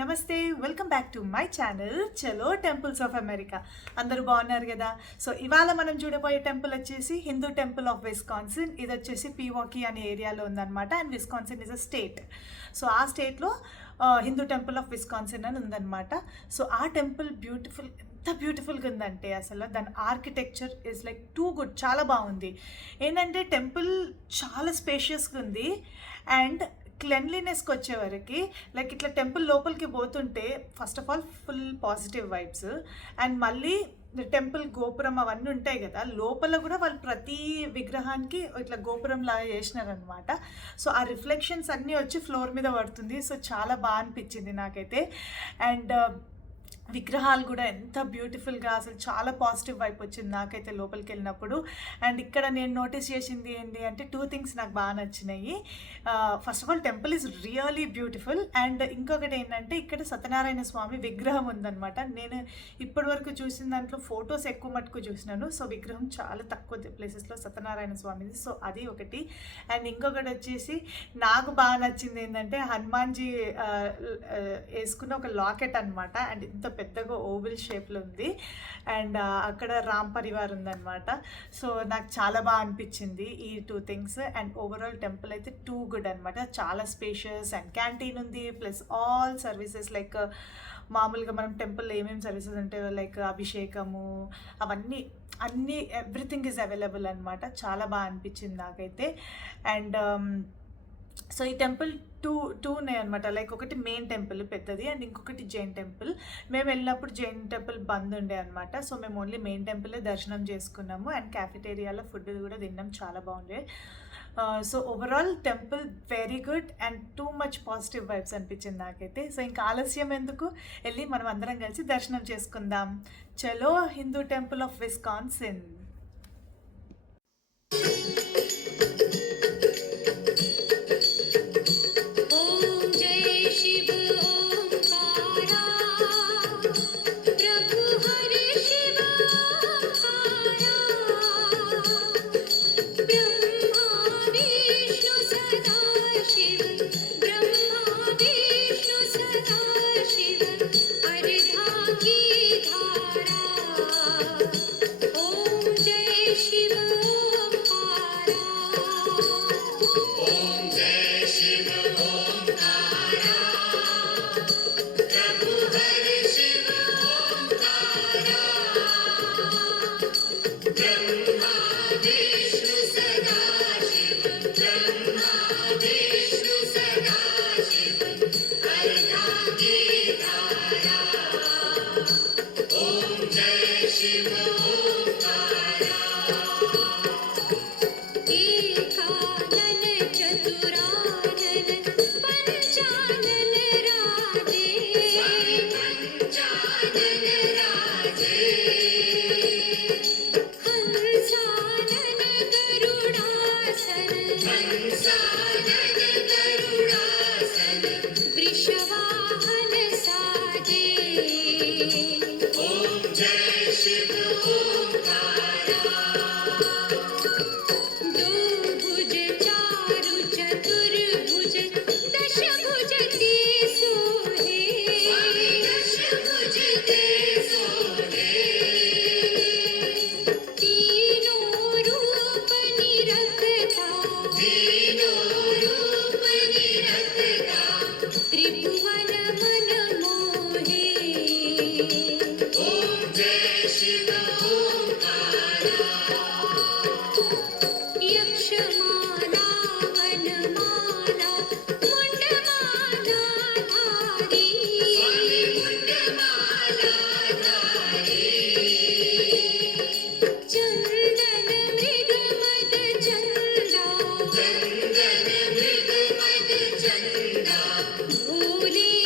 నమస్తే, welcome back to my channel చలో temples of America. అందరూ బాగున్నారు కదా? సో ఇవాళ మనం చూడబోయే టెంపుల్ వచ్చేసి హిందూ టెంపుల్ ఆఫ్ విస్కాన్సిన్. ఇది వచ్చేసి పీవాకీ అనే ఏరియాలో ఉందన్నమాట. And Wisconsin is a state. So ఆ స్టేట్లో హిందూ టెంపుల్ ఆఫ్ విస్కాన్సిన్ అని ఉందన్నమాట. సో ఆ టెంపుల్ ఎంత బ్యూటిఫుల్గా ఉందంటే అసలు దాని architecture is like too good, చాలా బాగుంది. ఏంటంటే టెంపుల్ చాలా స్పేషియస్గా ఉంది. అండ్ క్లెన్లీనెస్కి వచ్చేవరకు లైక్ ఇట్లా టెంపుల్ లోపలికి పోతుంటే first of all full positive vibes. And మళ్ళీ టెంపుల్ గోపురం అవన్నీ ఉంటాయి కదా, లోపల కూడా వాళ్ళు ప్రతి విగ్రహానికి ఇట్లా గోపురం లాగా చేసినారనమాట. సో ఆ రిఫ్లెక్షన్స్ అన్నీ వచ్చి ఫ్లోర్ మీద పడుతుంది. సో చాలా బాగా అనిపించింది నాకైతే. అండ్ విగ్రహాలు కూడా ఎంత బ్యూటిఫుల్గా, అసలు చాలా పాజిటివ్ వైపు వచ్చింది నాకైతే లోపలికి వెళ్ళినప్పుడు. అండ్ ఇక్కడ నేను నోటీస్ చేసింది ఏంటి అంటే టూ థింగ్స్ నాకు బాగా నచ్చినాయి. First of all temple is really beautiful. And ఇంకొకటి ఏంటంటే ఇక్కడ సత్యనారాయణ స్వామి విగ్రహం ఉందన్నమాట. నేను ఇప్పటి వరకు చూసిన దాంట్లో ఫొటోస్ ఎక్కువ మటుకు చూసినాను. సో విగ్రహం చాలా తక్కువ ప్లేసెస్లో సత్యనారాయణ స్వామిది. సో అది ఒకటి. అండ్ ఇంకొకటి వచ్చేసి నాకు బాగా నచ్చింది ఏంటంటే హనుమాన్జీ వేసుకున్న ఒక లాకెట్ అనమాట. అండ్ ఇంత పెద్దగా ఓవెల్ షేప్లో ఉంది. అండ్ అక్కడ రామ్ పరివార్ ఉందన్నమాట. సో నాకు చాలా బాగా అనిపించింది ఈ two things. And overall temple అయితే టూ గుడ్ అనమాట. చాలా స్పేషియస్ అండ్ క్యాంటీన్ ఉంది. ప్లస్ ఆల్ సర్వీసెస్ లైక్ మామూలుగా మనం టెంపుల్లో ఏమేమి సర్వీసెస్ ఉంటాయో లైక్ అభిషేకము అవన్నీ ఎవ్రీథింగ్ ఈజ్ అవైలబుల్ అనమాట. చాలా బాగా అనిపించింది నాకైతే. అండ్ సో ఈ టెంపుల్ టూ ఉన్నాయి అనమాట. లైక్ ఒకటి మెయిన్ టెంపుల్ పెద్దది అండ్ ఇంకొకటి జైన్ టెంపుల్. మేము వెళ్ళినప్పుడు జైన్ టెంపుల్ బంద్ ఉండే అనమాట. సో మేము ఓన్లీ మెయిన్ టెంపులే దర్శనం చేసుకున్నాము. అండ్ క్యాఫెటేరియాలో ఫుడ్ కూడా తిన్నాం, చాలా బాగుండే. So overall temple very good and too much positive vibes అనిపించింది నాకైతే. సో ఇంకా ఆలస్యం ఎందుకు, వెళ్ళి మనం అందరం కలిసి దర్శనం చేసుకుందాం. చలో హిందూ టెంపుల్ ఆఫ్ విస్కాన్సిన్. भोले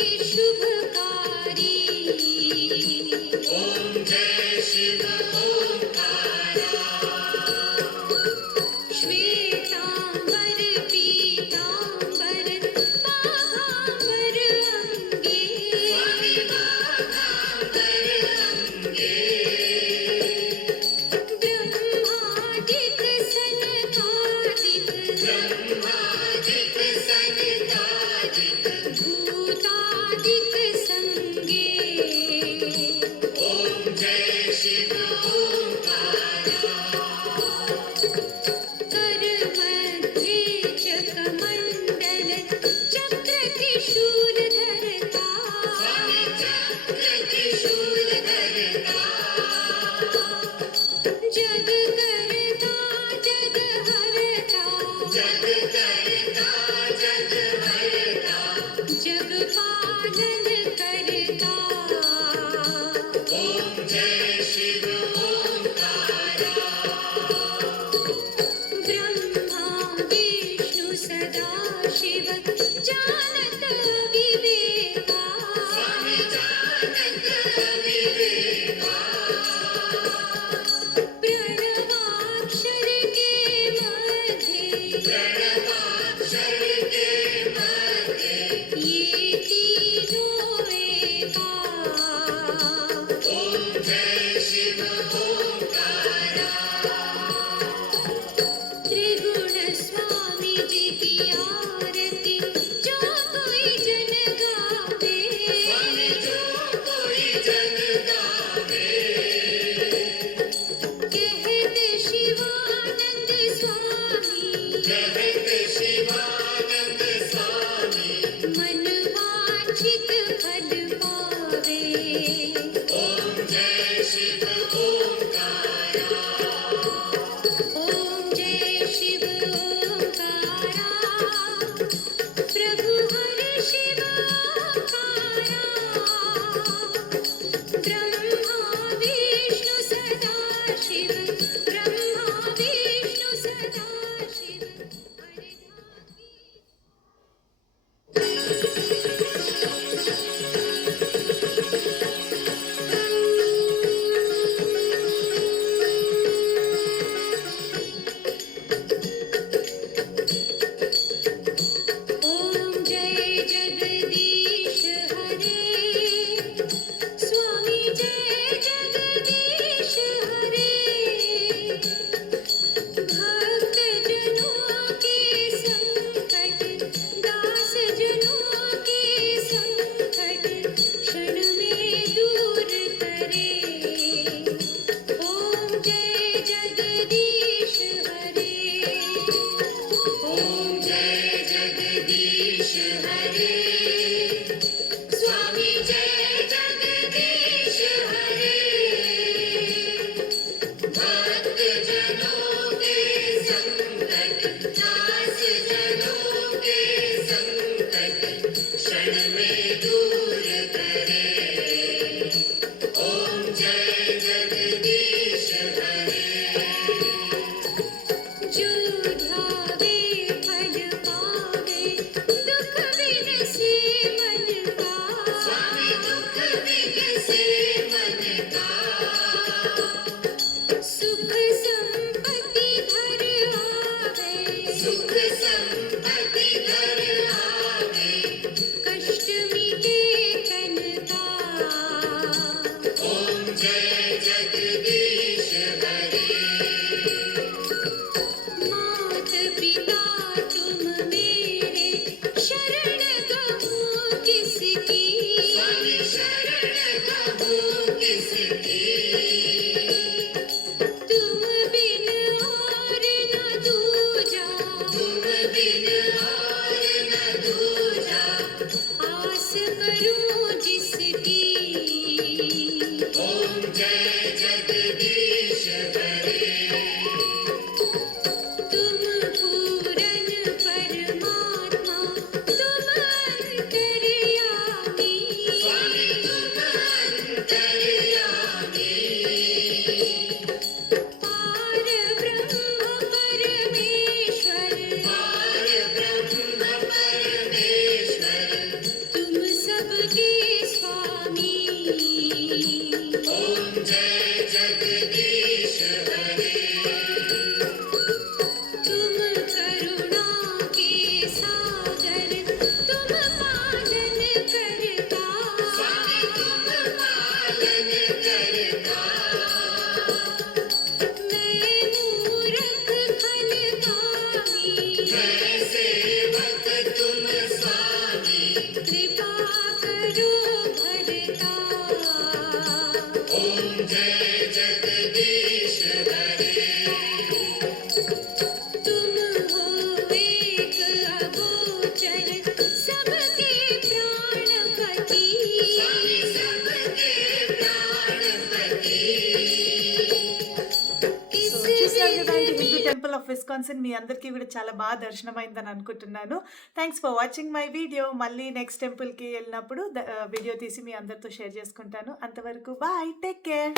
విస్కాన్సిన్ మీ అందరికీ కూడా చాలా బాగా దర్శనమైందని అనుకుంటున్నాను. Thanks for watching my video. మళ్ళీ నెక్స్ట్ టెంపుల్‌కి వెళ్ళినప్పుడు వీడియో తీసి మీ అందరితో షేర్ చేసుకుంటాను. అంతవరకు బాయ్. Take care.